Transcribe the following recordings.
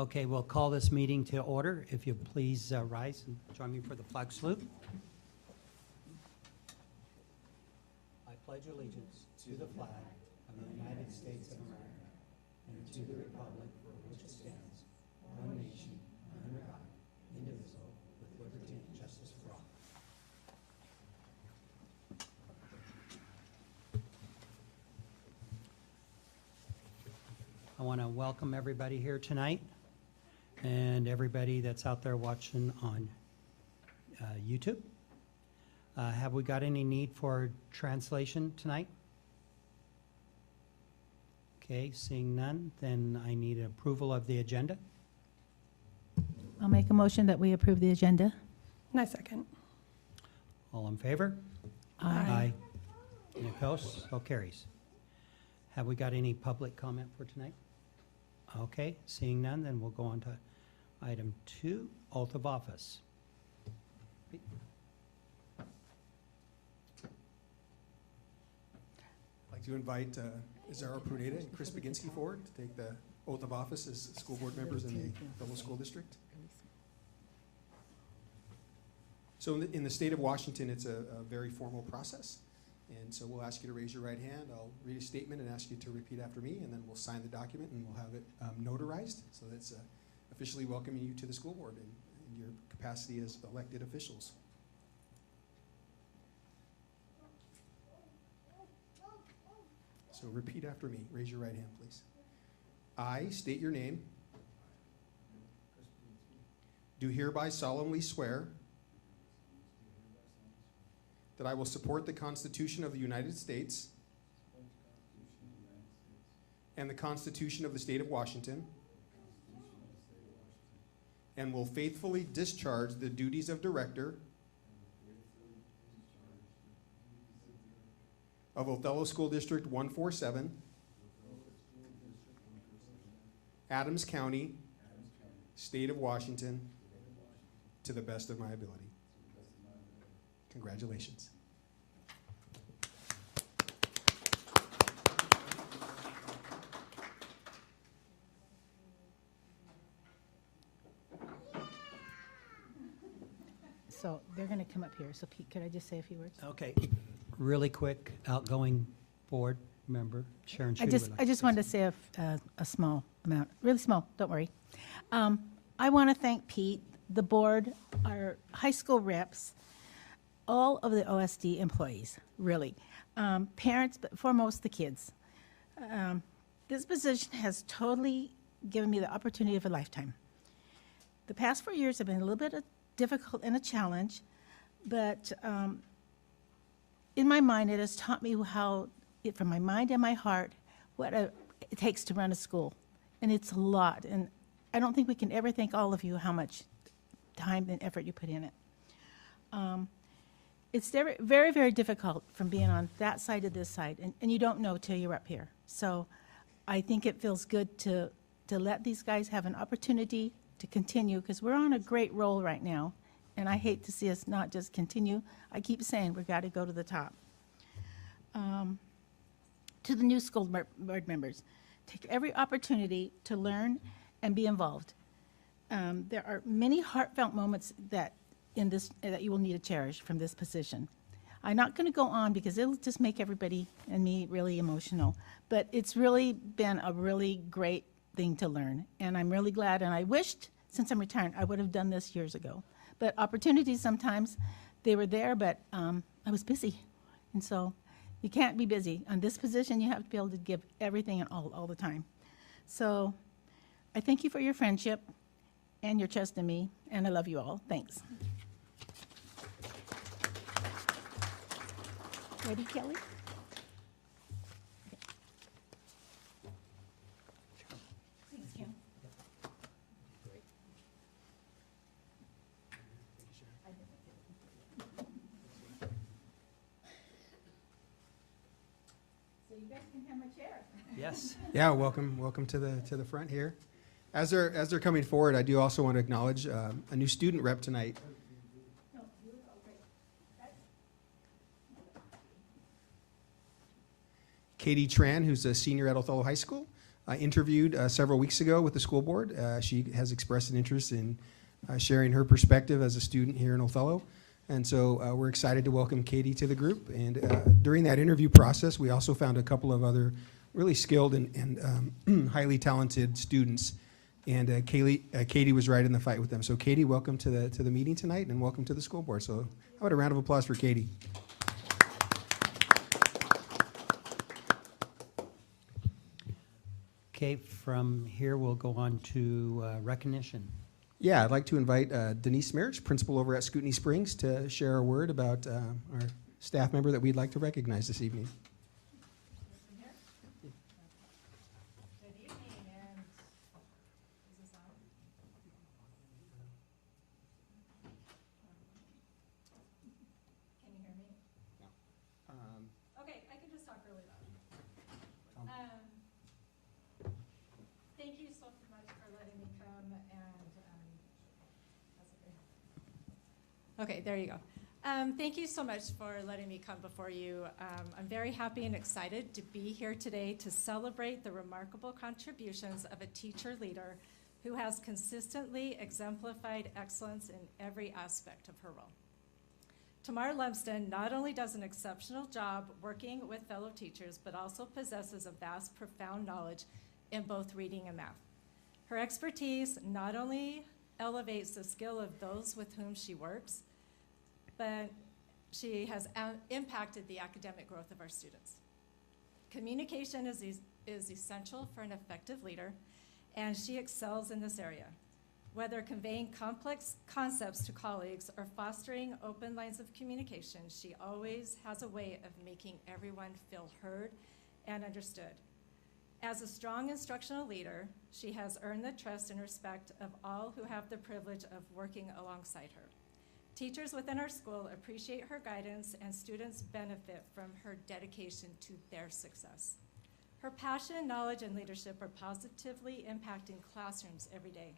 Okay, we'll call this meeting to order. If you please rise and join me for the flag salute. I pledge allegiance to the flag of the United States of America and to the republic for which it stands, one nation, under God, indivisible, with liberty and justice for all. I want to welcome everybody here tonight and everybody that's out there watching on YouTube. Have we got any need for translation tonight? Okay, seeing none, then I need approval of the agenda. I'll make a motion that we approve the agenda. And I second. All in favor? Aye. Any opposed? So carries. Have we got any public comment for tonight? Okay, seeing none, then we'll go on to item 2, oath of office. I'd like to invite Izara Pruneda and Chris Baginski forward to take the oath of office as school board members in the Fellow School District. So in the state of Washington, it's a very formal process. And so we'll ask you to raise your right hand. I'll read a statement and ask you to repeat after me, and then we'll sign the document and we'll have it notarized. So that's officially welcoming you to the school board in your capacity as elected officials. So repeat after me. Raise your right hand, please. I state your name. Do hereby solemnly swear that I will support the Constitution of the United States and the Constitution of the State of Washington, and will faithfully discharge the duties of Director of Othello School District 147, Adams County, State of Washington, to the best of my ability. Congratulations. So they're going to come up here. So Pete, could I just say a few words? Okay, really quick, outgoing board member Sharon Schuh. I just wanted to say a small amount, really small, don't worry. I want to thank Pete, the board, our high school reps, all of the OSD employees, really. Parents, but foremost the kids. This position has totally given me the opportunity of a lifetime. The past 4 years have been a little bit difficult and a challenge, but in my mind, it has taught me from my mind and my heart, what it takes to run a school. And it's a lot. And I don't think we can ever thank all of you how much time and effort you put in it. It's very, very, very difficult from being on that side to this side, and you don't know till you're up here. So I think it feels good to let these guys have an opportunity to continue, because we're on a great roll right now, and I hate to see us not just continue. I keep saying we've got to go to the top. To the new school board members, take every opportunity to learn and be involved. There are many heartfelt moments that you will need to cherish from this position. I'm not going to go on because it'll just make everybody and me really emotional, but it's really been a really great thing to learn, and I'm really glad, and I wished, since I'm retired, I would have done this years ago. But opportunities sometimes, they were there, but I was busy, and so you can't be busy. On this position, you have to be able to give everything and all the time. So I thank you for your friendship and your trust in me, and I love you all. Thanks. Ready, Kelly? Thanks, Kim. So you guys can have my chair. Yes. Yeah, welcome to the front here. As they're coming forward, I do also want to acknowledge a new student rep tonight. Katie Tran, who's a senior at Othello High School. I interviewed several weeks ago with the school board. She has expressed an interest in sharing her perspective as a student here in Othello. And so we're excited to welcome Katie to the group. And during that interview process, we also found a couple of other really skilled and highly talented students. And Katie was right in the fight with them. So Katie, welcome to the meeting tonight, and welcome to the school board. So how about a round of applause for Katie? Okay, from here we'll go on to recognition. Yeah, I'd like to invite Denise Marich, principal over at Scootney Springs, to share a word about our staff member that we'd like to recognize this evening. Good evening, and is this on? Can you hear me? Okay, I can just talk really loud. Thank you so much for letting me come okay, there you go. Thank you so much for letting me come before you. I'm very happy and excited to be here today to celebrate the remarkable contributions of a teacher leader who has consistently exemplified excellence in every aspect of her role. Tamar Lumsden not only does an exceptional job working with fellow teachers, but also possesses a vast, profound knowledge in both reading and math. Her expertise not only elevates the skill of those with whom she works, but she has impacted the academic growth of our students. Communication is essential for an effective leader, and she excels in this area. Whether conveying complex concepts to colleagues or fostering open lines of communication, she always has a way of making everyone feel heard and understood. As a strong instructional leader, she has earned the trust and respect of all who have the privilege of working alongside her. Teachers within our school appreciate her guidance, and students benefit from her dedication to their success. Her passion, knowledge, and leadership are positively impacting classrooms every day.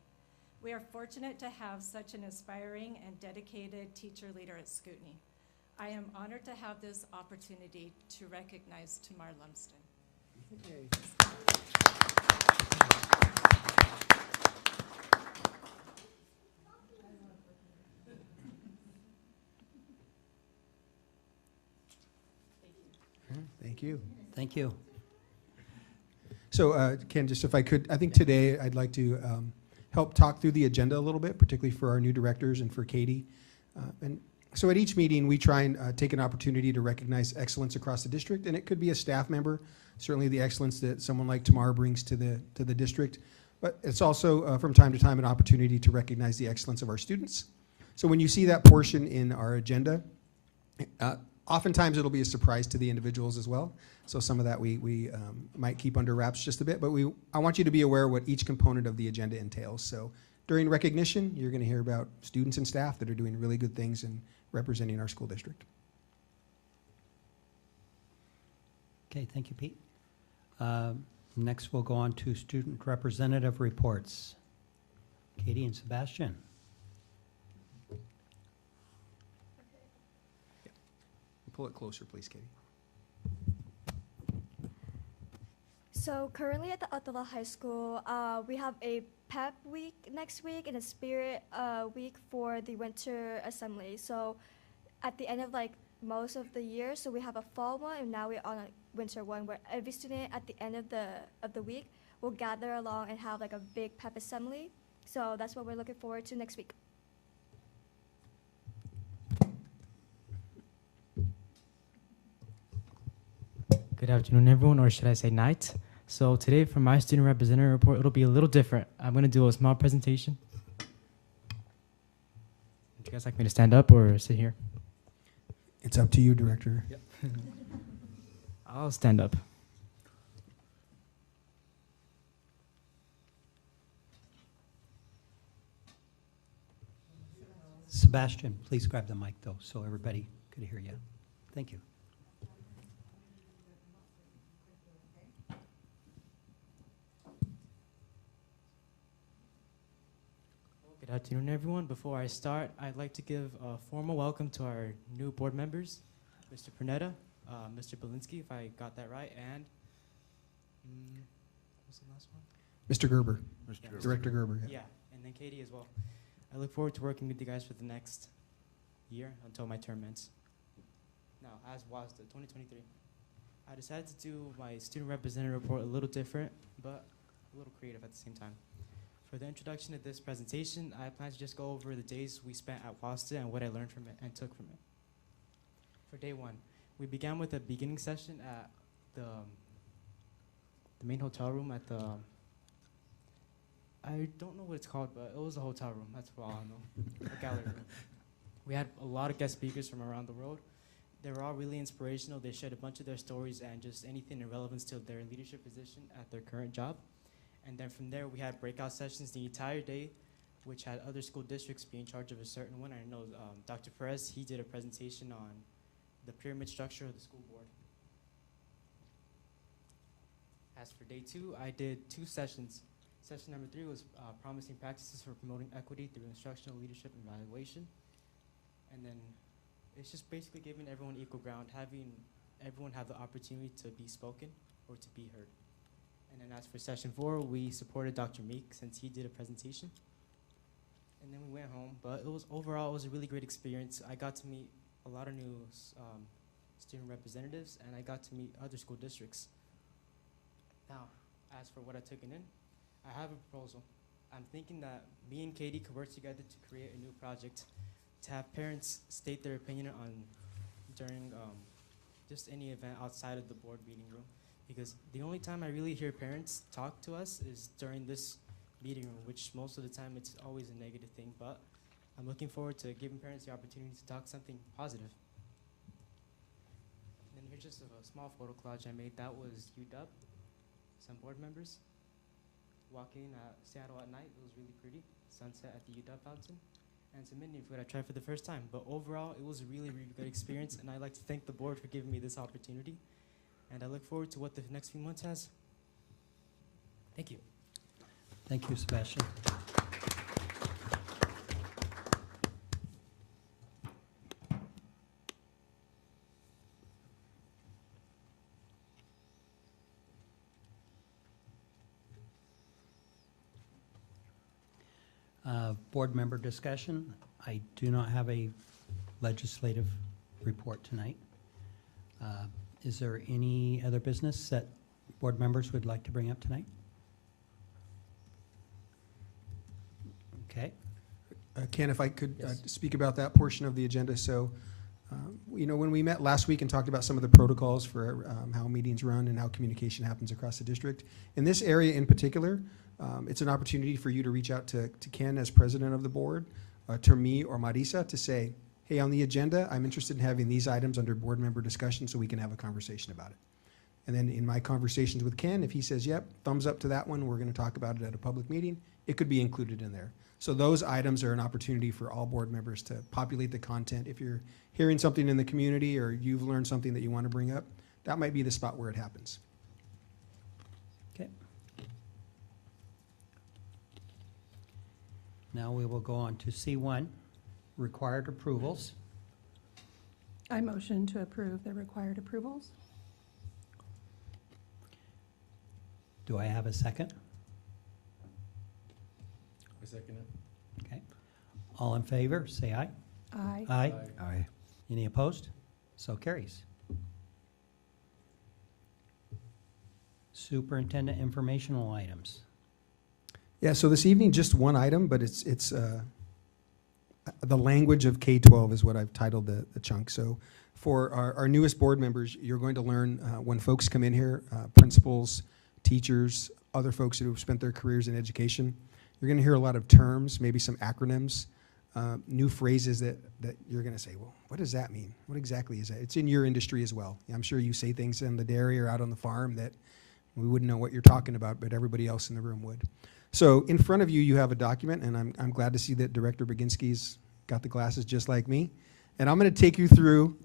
We are fortunate to have such an inspiring and dedicated teacher leader at Scootney. I am honored to have this opportunity to recognize Tamar Lumsden. Thank you. Thank you. So Ken, just if I could, I think today I'd like to help talk through the agenda a little bit, particularly for our new directors and for Katie. And so at each meeting, we try and take an opportunity to recognize excellence across the district, and it could be a staff member, certainly the excellence that someone like Tamar brings to the district, but it's also from time to time an opportunity to recognize the excellence of our students. So when you see that portion in our agenda, oftentimes it'll be a surprise to the individuals as well. So some of that we might keep under wraps just a bit, but I want you to be aware what each component of the agenda entails. So during recognition, you're going to hear about students and staff that are doing really good things and representing our school district. Okay, thank you, Pete. Next, we'll go on to student representative reports. Katie and Sebastian. Pull it closer, please, Katie. So currently at the Othello High School, we have a PEP week next week and a Spirit week for the winter assembly. So at the end of most of the year, so we have a fall one and now we're on a winter one where every student at the end of the week will gather along and have a big PEP assembly. So that's what we're looking forward to next week. Good afternoon, everyone, or should I say night. So today for my student representative report, it'll be a little different. I'm going to do a small presentation. Would you guys like me to stand up or sit here? It's up to you, Director. Yep. I'll stand up. Sebastian, please grab the mic, though, so everybody could hear you. Thank you. Good afternoon, everyone. Before I start, I'd like to give a formal welcome to our new board members, Mr. Pernetta, Mr. Belinsky, if I got that right, and What's the last one? Mr. Gerber, Yeah, Mr. Director Gerber. Yeah. Yeah, and then Katie as well. I look forward to working with you guys for the next year until my term ends. Now, as WASDA 2023, I decided to do my student representative report a little different, but a little creative at the same time. For the introduction of this presentation, I plan to just go over the days we spent at WASDA and what I learned from it and took from it. For day one, we began with a beginning session at the main hotel room at the, I don't know what it's called, but it was a hotel room. That's all I know. A gallery room. We had a lot of guest speakers from around the world. They were all really inspirational. They shared a bunch of their stories and just anything in relevance to their leadership position at their current job. And then from there, we had breakout sessions the entire day, which had other school districts be in charge of a certain one. I know Dr. Perez, he did a presentation on the pyramid structure of the school board. As for day two, I did 2 sessions. Session number 3 was promising practices for promoting equity through instructional leadership and evaluation. And then it's just basically giving everyone equal ground, having everyone have the opportunity to be spoken or to be heard. And then as for session 4, we supported Dr. Meek since he did a presentation. And then we went home, but overall it was a really great experience. I got to meet a lot of new student representatives, and I got to meet other school districts. Now, as for what I took in, I have a proposal. I'm thinking that me and Katie could work together to create a new project to have parents state their opinion on during just any event outside of the board meeting room. Because the only time I really hear parents talk to us is during this meeting room, which most of the time it's always a negative thing, but I'm looking forward to giving parents the opportunity to talk something positive. And then here's just a small photo collage I made. That was UW, some board members walking at Seattle at night. It was really pretty. Sunset at the UW fountain. And some Indian food I tried for the first time. But overall, it was a really, really good experience, and I'd like to thank the board for giving me this opportunity. And I look forward to what the next few months has. Thank you. Thank you, Sebastian. Board member discussion. I do not have a legislative report tonight. Is there any other business that board members would like to bring up tonight? Okay. Ken, if I could Yes. speak about that portion of the agenda. So, you know, when we met last week and talked about some of the protocols for how meetings run and how communication happens across the district, in this area in particular, it's an opportunity for you to reach out to Ken as president of the board, to me or Marisa to say, hey, on the agenda, I'm interested in having these items under board member discussion so we can have a conversation about it. And then in my conversations with Ken, if he says, yep, thumbs up to that one, we're going to talk about it at a public meeting, it could be included in there. So those items are an opportunity for all board members to populate the content. If you're hearing something in the community or you've learned something that you want to bring up, that might be the spot where it happens. Okay. Now we will go on to C1, required approvals. I motion to approve the required approvals. Do I have a second? I second it. Okay. All in favor, say aye. Aye. Aye. Aye. Any opposed? So carries. Superintendent informational items. Yeah, so this evening, just one item, but it's the language of K-12 is what I've titled the chunk. So for our newest board members, you're going to learn when folks come in here, principals, teachers, other folks who have spent their careers in education, you're going to hear a lot of terms, maybe some acronyms, new phrases that you're going to say, well, what does that mean? What exactly is that? It's in your industry as well. I'm sure you say things in the dairy or out on the farm that we wouldn't know what you're talking about, but everybody else in the room would. So in front of you, you have a document, and I'm glad to see that Director Baginski's got the glasses just like me. And I'm going to take you through,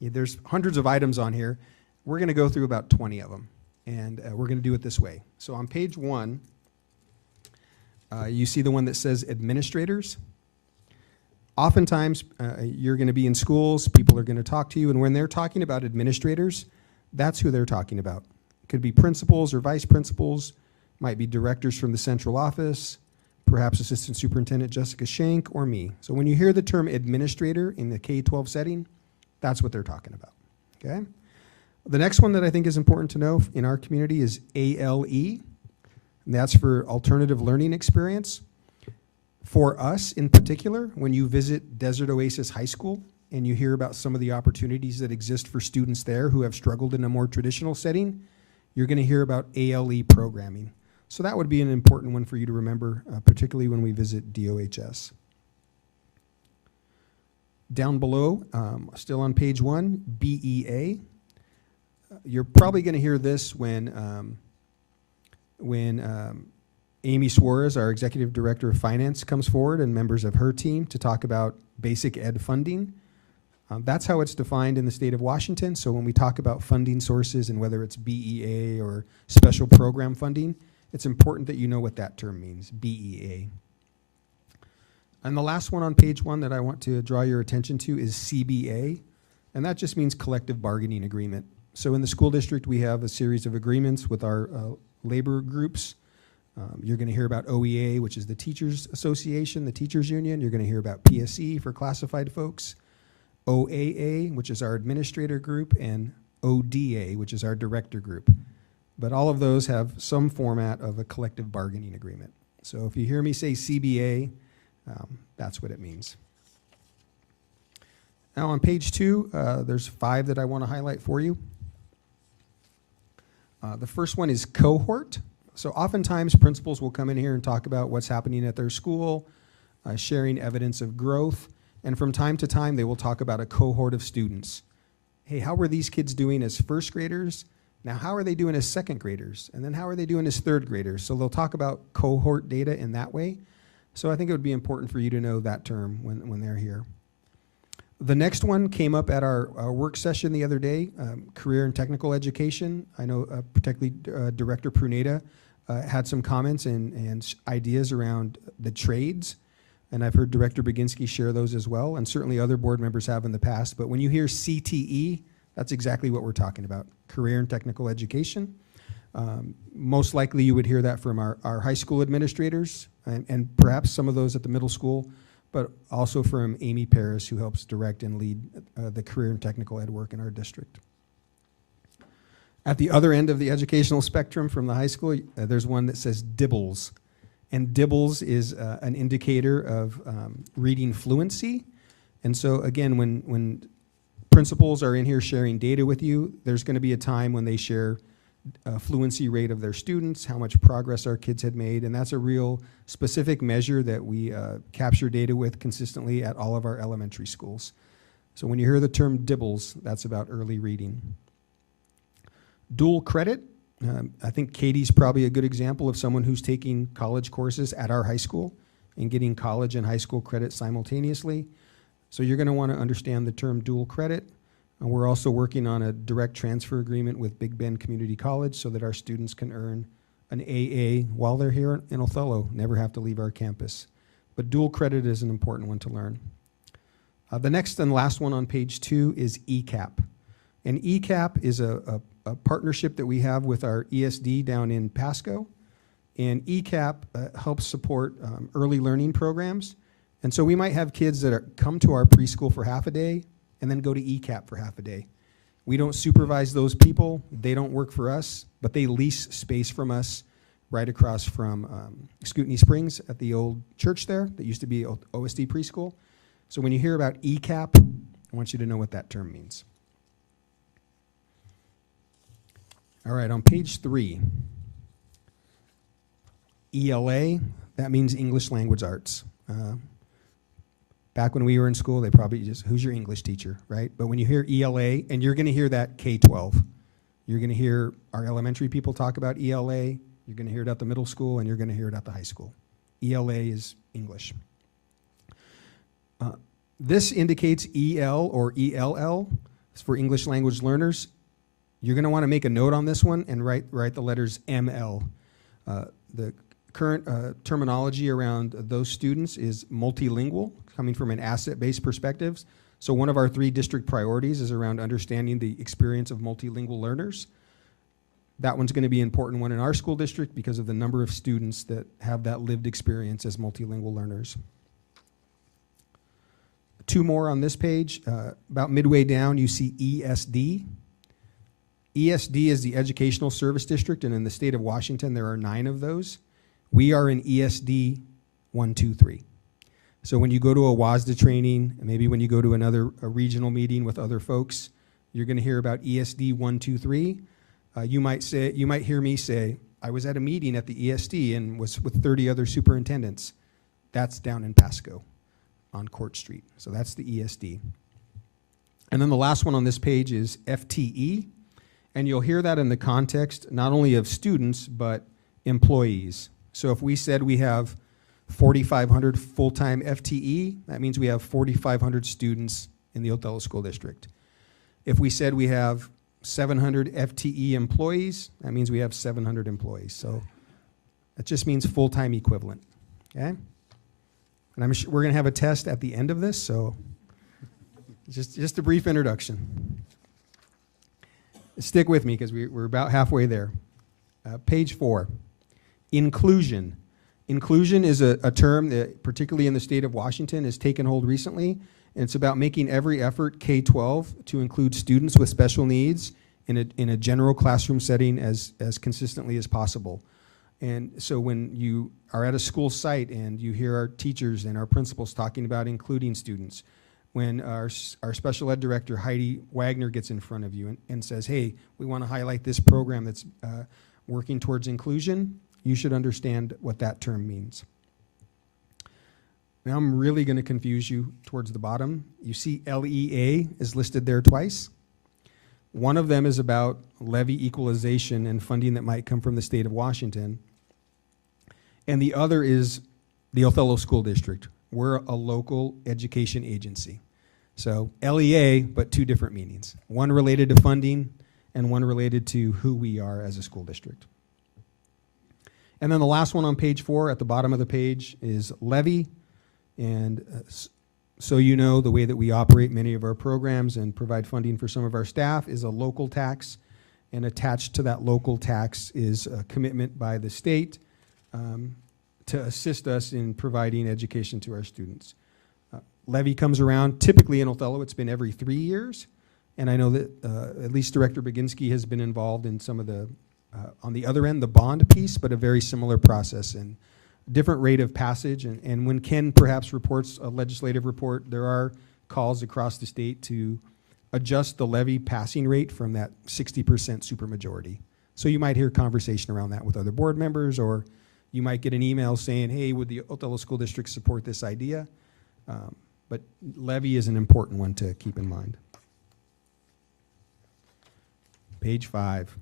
there's hundreds of items on here. We're going to go through about 20 of them, and we're going to do it this way. So on page 1, you see the one that says administrators. Oftentimes, you're going to be in schools, people are going to talk to you, and when they're talking about administrators, that's who they're talking about. Could be principals or vice principals, might be directors from the central office, perhaps Assistant Superintendent Jessica Shank, or me. So when you hear the term administrator in the K-12 setting, that's what they're talking about, okay? The next one that I think is important to know in our community is ALE, and that's for Alternative Learning Experience. For us in particular, when you visit Desert Oasis High School and you hear about some of the opportunities that exist for students there who have struggled in a more traditional setting, you're going to hear about ALE programming. So that would be an important one for you to remember, particularly when we visit DOHS. Down below, still on page 1, BEA. You're probably going to hear this when Amy Suarez, our Executive Director of Finance, comes forward and members of her team to talk about basic ed funding. That's how it's defined in the state of Washington. So when we talk about funding sources and whether it's BEA or special program funding, it's important that you know what that term means, BEA. And the last one on page 1 that I want to draw your attention to is CBA, and that just means collective bargaining agreement. So in the school district, we have a series of agreements with our labor groups. You're going to hear about OEA, which is the Teachers Association, the Teachers Union. You're going to hear about PSE for classified folks, OAA, which is our administrator group, and ODA, which is our director group. But all of those have some format of a collective bargaining agreement. So if you hear me say CBA, that's what it means. Now on page 2, there's 5 that I want to highlight for you. The first one is cohort. So oftentimes principals will come in here and talk about what's happening at their school, sharing evidence of growth, and from time to time they will talk about a cohort of students. Hey, how were these kids doing as first graders? Now how are they doing as second graders? And then how are they doing as third graders? So they'll talk about cohort data in that way. So I think it would be important for you to know that term when they're here. The next one came up at our work session the other day, career and technical education. I know particularly Director Pruneda had some comments and ideas around the trades, and I've heard Director Baginski share those as well, and certainly other board members have in the past. But when you hear CTE, that's exactly what we're talking about, career and technical education. Most likely you would hear that from our high school administrators and perhaps some of those at the middle school, but also from Amy Paris, who helps direct and lead the career and technical ed work in our district. At the other end of the educational spectrum from the high school, there's one that says DIBELS. And DIBELS is an indicator of reading fluency. And so again, when principals are in here sharing data with you, there's going to be a time when they share fluency rate of their students, how much progress our kids had made, and that's a real specific measure that we capture data with consistently at all of our elementary schools. So when you hear the term DIBELS, that's about early reading. Dual credit, I think Katie's probably a good example of someone who's taking college courses at our high school and getting college and high school credit simultaneously. So you're going to want to understand the term dual credit. We're also working on a direct transfer agreement with Big Bend Community College so that our students can earn an AA while they're here in Othello, never have to leave our campus. But dual credit is an important one to learn. The next and last one on page 2 is ECAP. And ECAP is a partnership that we have with our ESD down in Pasco. And ECAP helps support early learning programs. And so we might have kids that come to our preschool for half a day and then go to ECAP for half a day. We don't supervise those people. They don't work for us, but they lease space from us right across from Scootney Springs at the old church there that used to be OSD preschool. So when you hear about ECAP, I want you to know what that term means. All right, on page 3, ELA, that means English Language Arts. Back when we were in school, they probably just, who's your English teacher, right? But when you hear ELA, and you're going to hear that K-12, you're going to hear our elementary people talk about ELA, you're going to hear it at the middle school, and you're going to hear it at the high school. ELA is English. This indicates EL or ELL. It's for English language learners. You're going to want to make a note on this one and write the letters ML. The current terminology around those students is multilingual, coming from an asset-based perspective. So one of our 3 district priorities is around understanding the experience of multilingual learners. That one's going to be an important one in our school district because of the number of students that have that lived experience as multilingual learners. Two more on this page. About midway down, you see ESD. ESD is the Educational Service District, and in the state of Washington, there are 9 of those. We are in ESD 1, 2, 3. So when you go to a WASDA training, and maybe when you go to a regional meeting with other folks, you're going to hear about ESD 1, 2, 3. You might hear me say, I was at a meeting at the ESD and was with 30 other superintendents. That's down in Pasco on Court Street. So that's the ESD. And then the last one on this page is FTE. And you'll hear that in the context not only of students, but employees. So if we said we have 4,500 full-time FTE, that means we have 4,500 students in the Othello School District. If we said we have 700 FTE employees, that means we have 700 employees. So that just means full-time equivalent, okay? And I'm sure we're going to have a test at the end of this, so just a brief introduction. Stick with me because we're about halfway there. Page 4, inclusion. Inclusion is a term that, particularly in the state of Washington, has taken hold recently, and it's about making every effort, K-12, to include students with special needs in a general classroom setting as consistently as possible. And so when you are at a school site and you hear our teachers and our principals talking about including students, when our special ed director, Heidi Wagner, gets in front of you and says, hey, we want to highlight this program that's working towards inclusion, you should understand what that term means. Now I'm really going to confuse you towards the bottom. You see LEA is listed there twice. One of them is about levy equalization and funding that might come from the state of Washington. And the other is the Othello School District. We're a local education agency. So LEA, but 2 different meanings. One related to funding and one related to who we are as a school district. And then the last one on page 4 at the bottom of the page is levy. And so you know, the way that we operate many of our programs and provide funding for some of our staff is a local tax. And attached to that local tax is a commitment by the state to assist us in providing education to our students. Levy comes around, typically in Othello, it's been every 3 years. And I know that at least Director Baginski has been involved in some of the, on the other end, the bond piece, but a very similar process and different rate of passage. And when Ken perhaps reports a legislative report, there are calls across the state to adjust the levy passing rate from that 60% supermajority. So you might hear conversation around that with other board members, or you might get an email saying, hey, would the Othello School District support this idea? But levy is an important one to keep in mind. Page 5.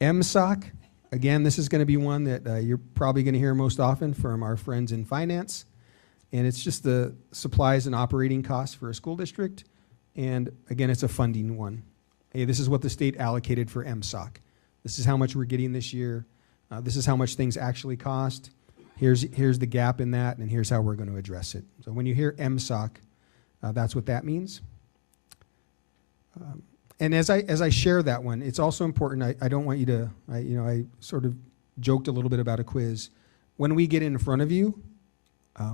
MSOC. Again, this is going to be one that you're probably going to hear most often from our friends in finance. And it's just the supplies and operating costs for a school district. And again, it's a funding one. Hey, this is what the state allocated for MSOC. This is how much we're getting this year. This is how much things actually cost. Here's the gap in that, and here's how we're going to address it. So when you hear MSOC, that's what that means. And as I share that one, it's also important. I don't want you to. I sort of joked a little bit about a quiz. When we get in front of you,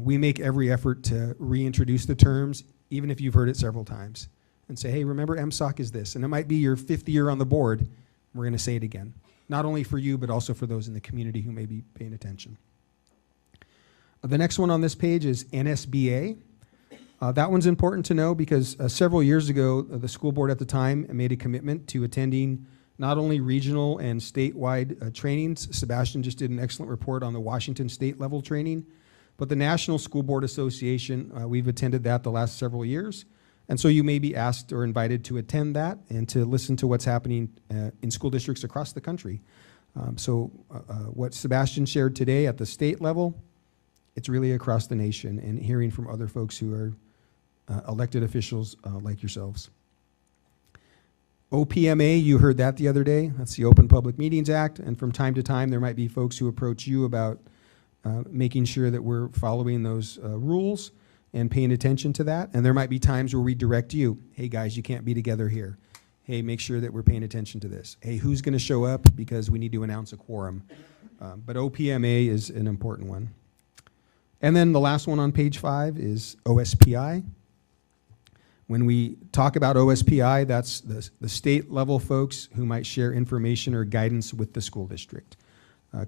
we make every effort to reintroduce the terms, even if you've heard it several times, and say, hey, remember MSOC is this, and it might be your 5th year on the board. We're going to say it again, not only for you, but also for those in the community who may be paying attention. The next one on this page is NSBA. That one's important to know because several years ago, the school board at the time made a commitment to attending not only regional and statewide trainings. Sebastian just did an excellent report on the Washington state level training, but the National School Board Association, we've attended that the last several years. And so you may be asked or invited to attend that and to listen to what's happening in school districts across the country. What Sebastian shared today at the state level, it's really across the nation and hearing from other folks who are elected officials like yourselves. OPMA, you heard that the other day. That's the Open Public Meetings Act. And from time to time, there might be folks who approach you about making sure that we're following those rules and paying attention to that. And there might be times where we direct you, hey guys, you can't be together here. hey, make sure that we're paying attention to this. Hey, who's going to show up because we need to announce a quorum. But OPMA is an important one. And then the last one on page 5 is OSPI. When we talk about OSPI, that's the state level folks who might share information or guidance with the school district.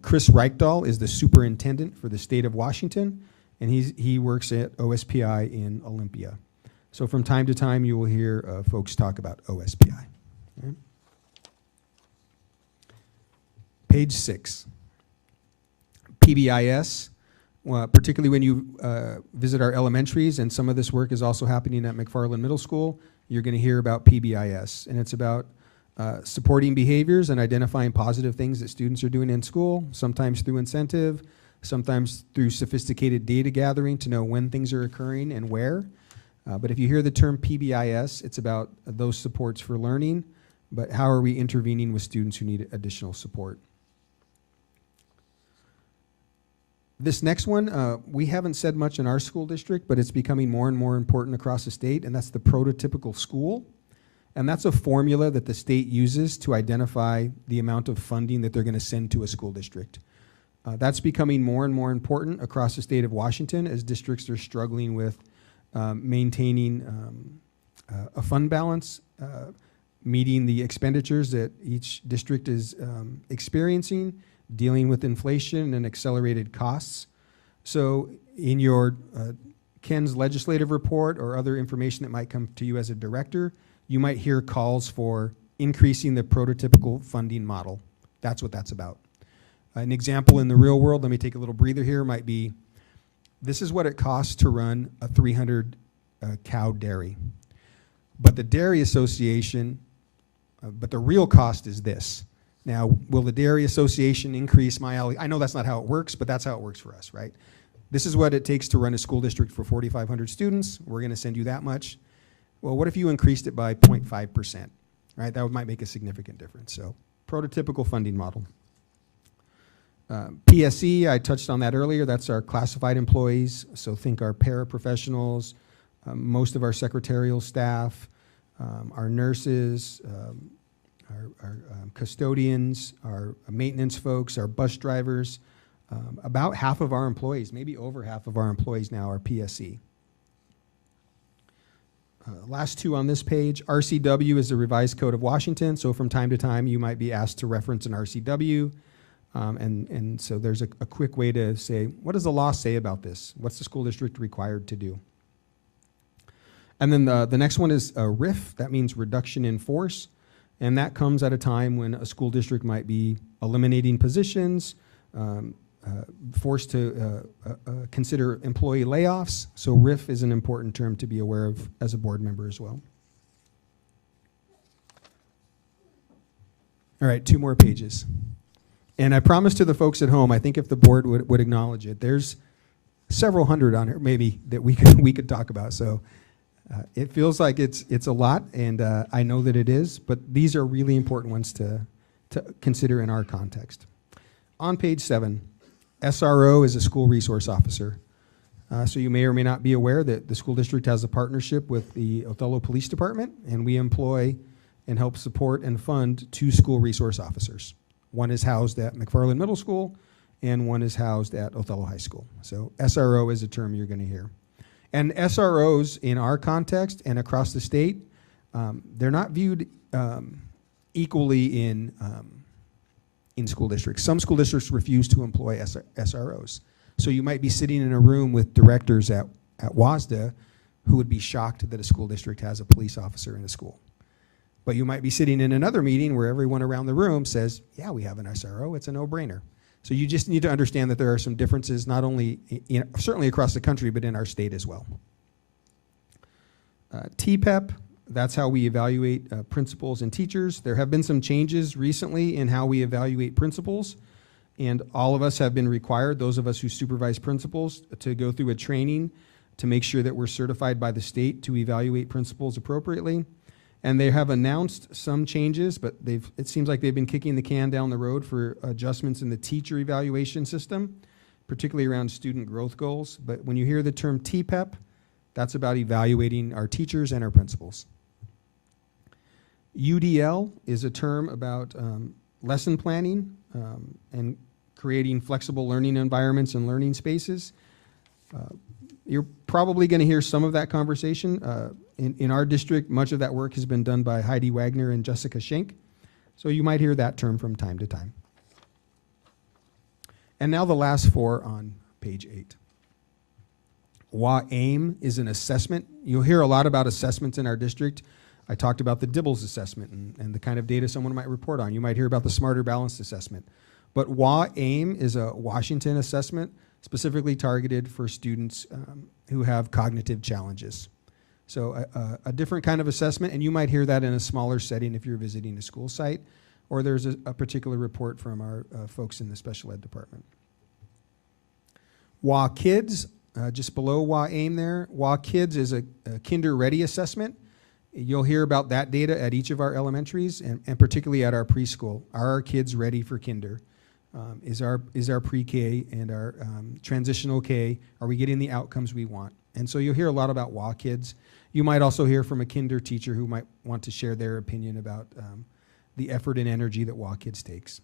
Chris Reichdahl is the superintendent for the state of Washington, and he works at OSPI in Olympia. So from time to time, you will hear folks talk about OSPI. Okay. Page 6, PBIS. Particularly when you visit our elementaries, and some of this work is also happening at McFarland Middle School, you're going to hear about PBIS. And it's about supporting behaviors and identifying positive things that students are doing in school, sometimes through incentive, sometimes through sophisticated data gathering to know when things are occurring and where. But if you hear the term PBIS, it's about those supports for learning, but how are we intervening with students who need additional support? This next one, we haven't said much in our school district, but it's becoming more and more important across the state, and that's the prototypical school. And that's a formula that the state uses to identify the amount of funding that they're going to send to a school district. That's becoming more and more important across the state of Washington as districts are struggling with maintaining a fund balance, meeting the expenditures that each district is experiencing, dealing with inflation and accelerated costs. So in your Ken's legislative report or other information that might come to you as a director, you might hear calls for increasing the prototypical funding model. That's what that's about. An example in the real world, let me take a little breather here, might be, this is what it costs to run a 300 cow dairy. But the Dairy Association, but the real cost is this. Now, will the Dairy Association increase my I know that's not how it works, but that's how it works for us, right? This is what it takes to run a school district for 4,500 students. We're going to send you that much. Well, what if you increased it by 0.5%, right? That might make a significant difference. So, prototypical funding model. PSE, I touched on that earlier. That's our classified employees. So think our paraprofessionals, most of our secretarial staff, our nurses, our custodians, our maintenance folks, our bus drivers. About half of our employees, maybe over half of our employees now are PSE. Last two on this page, RCW is the Revised Code of Washington. So from time to time, you might be asked to reference an RCW. And so there's a quick way to say, what does the law say about this? What's the school district required to do? And then the next one is a RIF. That means reduction in force. And that comes at a time when a school district might be eliminating positions, forced to consider employee layoffs. So RIF is an important term to be aware of as a board member as well. All right, 2 more pages. And I promised to the folks at home, I think if the board would acknowledge it, there's several hundred on here maybe that we could talk about. So it feels like it's a lot, and I know that it is, but these are really important ones to consider in our context. On page 7, SRO is a school resource officer. So you may or may not be aware that the school district has a partnership with the Othello Police Department, and we employ and help support and fund 2 school resource officers. One is housed at McFarland Middle School, and one is housed at Othello High School. So SRO is a term you're going to hear. And SROs in our context and across the state, they're not viewed equally in school districts. Some school districts refuse to employ SROs. So you might be sitting in a room with directors at WASDA who would be shocked that a school district has a police officer in a school. But you might be sitting in another meeting where everyone around the room says, yeah, we have an SRO, it's a no-brainer. So you just need to understand that there are some differences, not only certainly across the country, but in our state as well. TPEP, that's how we evaluate principals and teachers. There have been some changes recently in how we evaluate principals, and all of us have been required, those of us who supervise principals, to go through a training to make sure that we're certified by the state to evaluate principals appropriately. And they have announced some changes, but it seems like they've been kicking the can down the road for adjustments in the teacher evaluation system, particularly around student growth goals. But when you hear the term TPEP, that's about evaluating our teachers and our principals. UDL is a term about lesson planning and creating flexible learning environments and learning spaces. You're probably going to hear some of that conversation. In our district, much of that work has been done by Heidi Wagner and Jessica Schenk. So you might hear that term from time to time. And now the last four on page 8. WA-AIM is an assessment. You'll hear a lot about assessments in our district. I talked about the DIBELS assessment and the kind of data someone might report on. You might hear about the Smarter Balanced assessment. But WA-AIM is a Washington assessment specifically targeted for students who have cognitive challenges. So a different kind of assessment, and you might hear that in a smaller setting if you're visiting a school site, or there's a particular report from our folks in the special ed department. WA-KIDS, just below WA-AIM there, WA-KIDS is a Kinder Ready assessment. You'll hear about that data at each of our elementaries and particularly at our preschool. Are our kids ready for kinder? Is our pre-K and our transitional K, are we getting the outcomes we want? And so you'll hear a lot about WA-KIDS. You might also hear from a kinder teacher who might want to share their opinion about the effort and energy that WA-KIDS takes.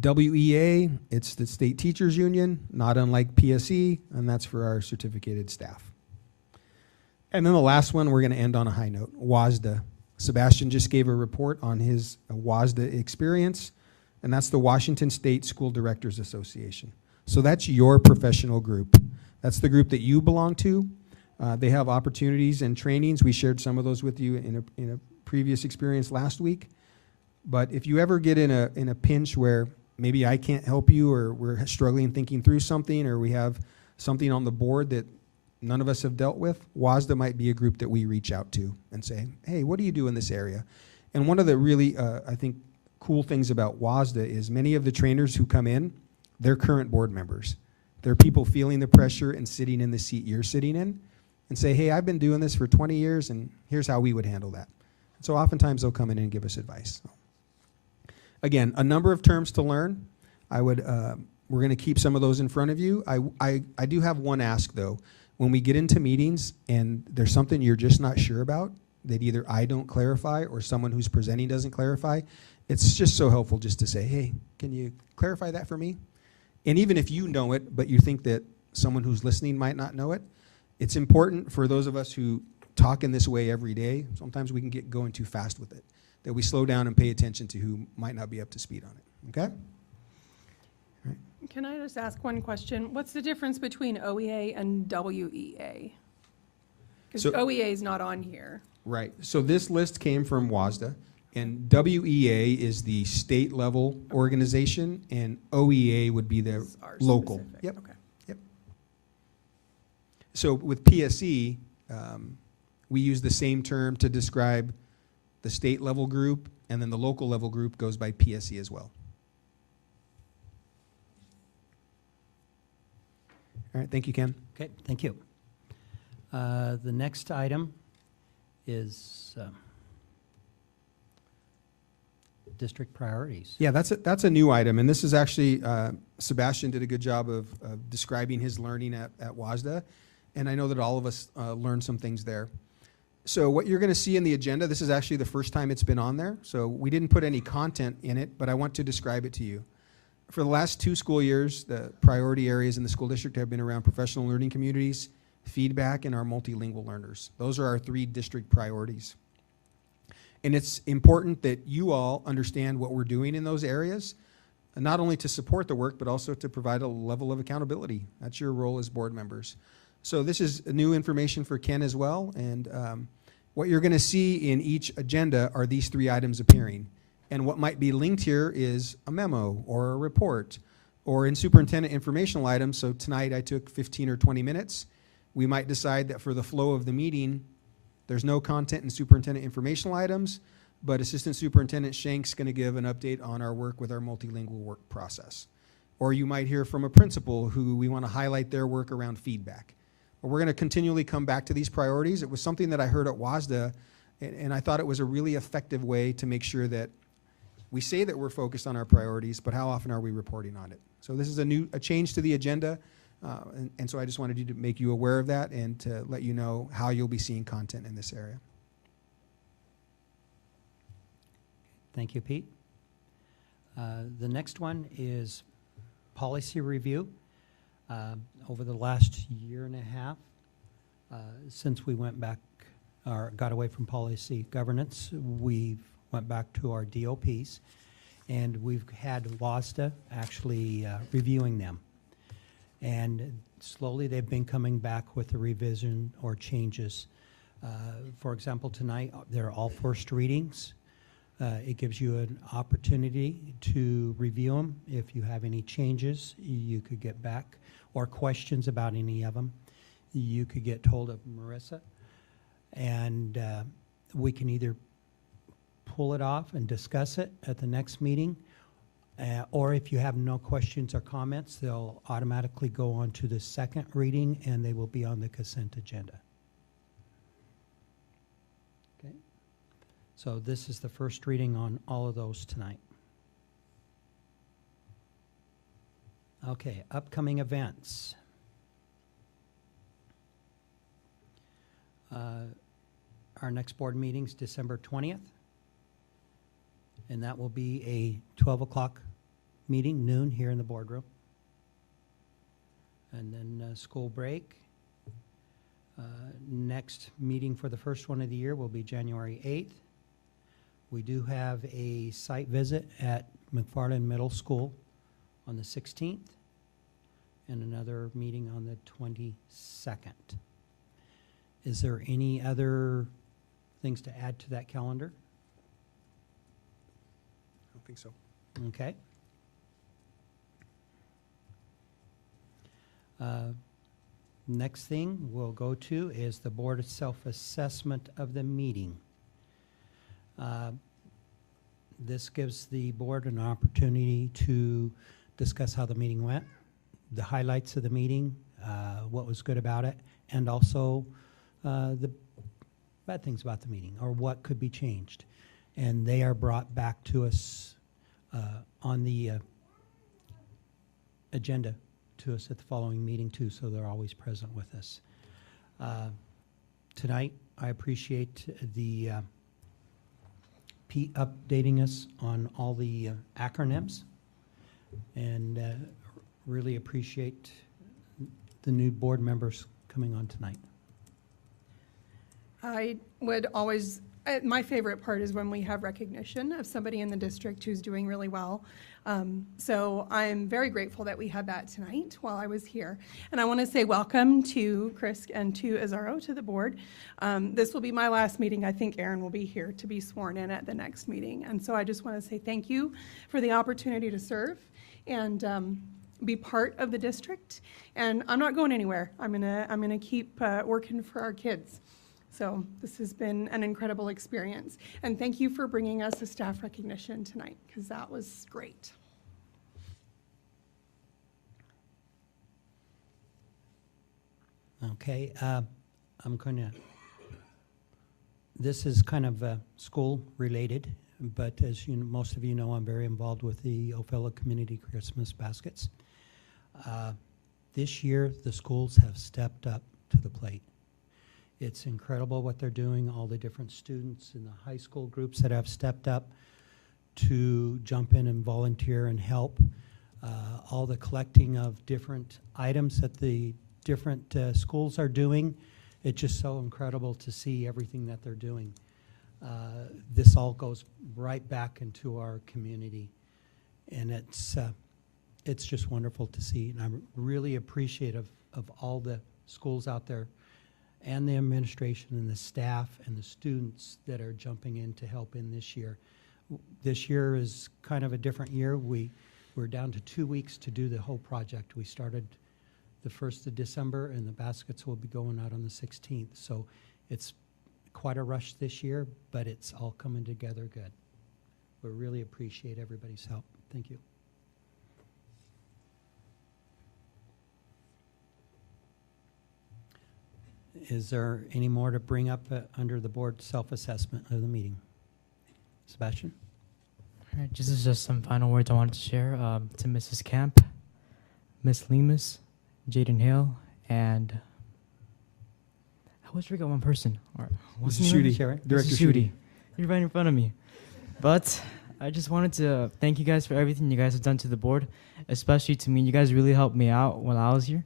WEA, it's the State Teachers Union, not unlike PSE, and that's for our certificated staff. And then the last one, we're going to end on a high note, WASDA. Sebastian just gave a report on his WASDA experience, and that's the Washington State School Directors Association. So that's your professional group. That's the group that you belong to. They have opportunities and trainings. We shared some of those with you in a previous experience last week. But if you ever get in a pinch where maybe I can't help you, or we're struggling thinking through something, or we have something on the board that none of us have dealt with, WASDA might be a group that we reach out to and say, hey, what do you do in this area? And one of the really, I think, cool things about WASDA is many of the trainers who come in, they're current board members. They're people feeling the pressure and sitting in the seat you're sitting in and say, hey, I've been doing this for 20 years, and here's how we would handle that. So oftentimes they'll come in and give us advice. Again, a number of terms to learn. We're going to keep some of those in front of you. I do have one ask, though. When we get into meetings and there's something you're just not sure about, that either I don't clarify or someone who's presenting doesn't clarify, it's just so helpful just to say, hey, can you clarify that for me? And even if you know it, but you think that someone who's listening might not know it, it's important for those of us who talk in this way every day, sometimes we can get going too fast with it, that we slow down and pay attention to who might not be up to speed on it, okay? Can I just ask one question? What's the difference between OEA and WEA? Because So- OEA is not on here. Right. So this list came from WASDA, and WEA is the state level organization, and OEA would be the This is our local. specific, Yep. okay. So with PSE, we use the same term to describe the state level group, and then the local level group goes by PSE as well. All right, thank you, Ken. Okay, thank you. The next item is district priorities. Yeah, that's a new item, and this is actually, Sebastian did a good job of describing his learning at WASDA, and I know that all of us learned some things there. So what you're going to see in the agenda, this is actually the first time it's been on there, so we didn't put any content in it, but I want to describe it to you. For the last 2 school years, the priority areas in the school district have been around professional learning communities, feedback, and our multilingual learners. Those are our 3 district priorities. And it's important that you all understand what we're doing in those areas, and not only to support the work, but also to provide a level of accountability. That's your role as board members. So this is new information for Ken as well, and what you're going to see in each agenda are these 3 items appearing. And what might be linked here is a memo or a report, or in superintendent informational items. So tonight I took 15 or 20 minutes. We might decide that for the flow of the meeting, there's no content in superintendent informational items, but Assistant Superintendent Shank's going to give an update on our work with our multilingual work process. Or you might hear from a principal who we want to highlight their work around feedback. But we're going to continually come back to these priorities. It was something that I heard at WASDA, and I thought it was a really effective way to make sure that we say that we're focused on our priorities, but how often are we reporting on it? So this is a change to the agenda, and so I just wanted to make you aware of that and to let you know how you'll be seeing content in this area. Thank you, Pete. The next one is policy review. Over the last year and a half, since we went back, or got away from policy governance, we went back to our DOPs, and we've had WASDA actually reviewing them. And slowly they've been coming back with a revision or changes. For example, tonight, they're all first readings. It gives you an opportunity to review them. If you have any changes, you could get back, or questions about any of them, you could get told of Marissa. And we can either pull it off and discuss it at the next meeting, or if you have no questions or comments, they'll automatically go on to the second reading and they will be on the consent agenda. Okay. So this is the first reading on all of those tonight. Okay, upcoming events. Our next board meeting's December 20th, and that will be a 12 o'clock meeting, noon, here in the boardroom. And then school break. Next meeting for the first one of the year will be January 8th. We do have a site visit at McFarland Middle School on the 16th, and another meeting on the 22nd. Is there any other things to add to that calendar? I don't think so. Okay. Next thing we'll go to is the board of self-assessment of the meeting. This gives the board an opportunity to discuss how the meeting went, the highlights of the meeting, what was good about it, and also the bad things about the meeting, or what could be changed. And they are brought back to us on the agenda to us at the following meeting too, so they're always present with us. Tonight, I appreciate the Pete updating us on all the acronyms, and really appreciate the new board members coming on tonight. I would always, my favorite part is when we have recognition of somebody in the district who's doing really well. So I'm very grateful that we had that tonight while I was here. And I want to say welcome to Chris and to Azaro to the board. This will be my last meeting. I think Aaron will be here to be sworn in at the next meeting. And so I just want to say thank you for the opportunity to serve and be part of the district. And I'm not going anywhere. I'm gonna keep working for our kids. So this has been an incredible experience. And thank you for bringing us a staff recognition tonight, because that was great. Okay, I'm going to, this is kind of school related, but as you know, most of you know, I'm very involved with the Ofelia Community Christmas Baskets. This year, the schools have stepped up to the plate. It's incredible what they're doing, all the different students in the high school groups that have stepped up to jump in and volunteer and help. All the collecting of different items that the different schools are doing. It's just so incredible to see everything that they're doing. This all goes right back into our community, and it's just wonderful to see. And I'm really appreciative of all the schools out there and the administration and the staff and the students that are jumping in to help in this year. This year is kind of a different year. We're down to 2 weeks to do the whole project. We started the 1st of December, and the baskets will be going out on the 16th. So it's quite a rush this year, but it's all coming together good. We really appreciate everybody's help. Thank you. Is there any more to bring up under the board self-assessment of the meeting? Sebastian? All right, this is just some final words I wanted to share to Mrs. Camp, Miss Lemus, Jaden Hale, and I always forget one person. Or Mrs. Schutte, Sharon? Director Mrs. Schutte. You're right in front of me. But I just wanted to thank you guys for everything you guys have done to the board, especially to me. You guys really helped me out while I was here.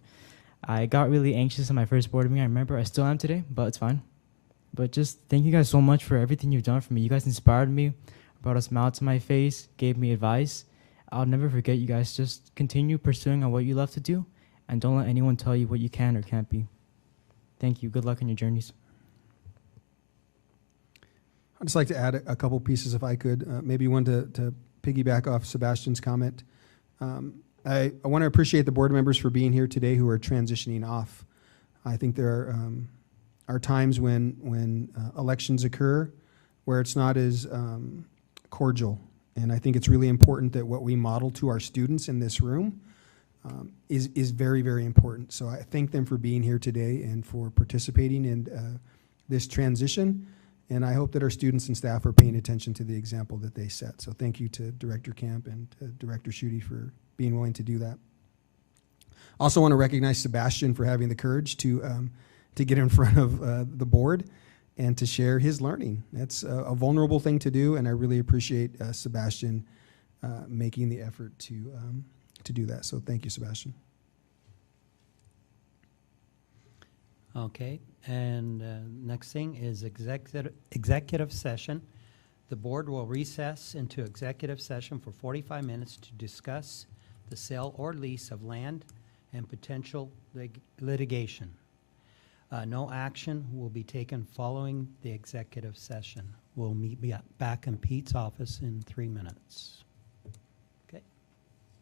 I got really anxious on my first board meeting. I remember I still am today, but it's fine. But just thank you guys so much for everything you've done for me. You guys inspired me, brought a smile to my face, gave me advice. I'll never forget you guys. Just continue pursuing on what you love to do, and don't let anyone tell you what you can or can't be. Thank you. Good luck on your journeys. I'd just like to add a couple pieces if I could, maybe one to piggyback off Sebastian's comment. I want to appreciate the board members for being here today who are transitioning off. I think there are times when elections occur where it's not as cordial. And I think it's really important that what we model to our students in this room is very, very important. So I thank them for being here today and for participating in this transition. And I hope that our students and staff are paying attention to the example that they set. So thank you to Director Camp and Director Schutte for being willing to do that. Also want to recognize Sebastian for having the courage to get in front of the board and to share his learning. That's a vulnerable thing to do, and I really appreciate Sebastian making the effort to do that. So thank you, Sebastian. Okay, and next thing is executive session. The board will recess into executive session for 45 minutes to discuss the sale or lease of land and potential litigation. No action will be taken following the executive session. We'll meet back in Pete's office in 3 minutes.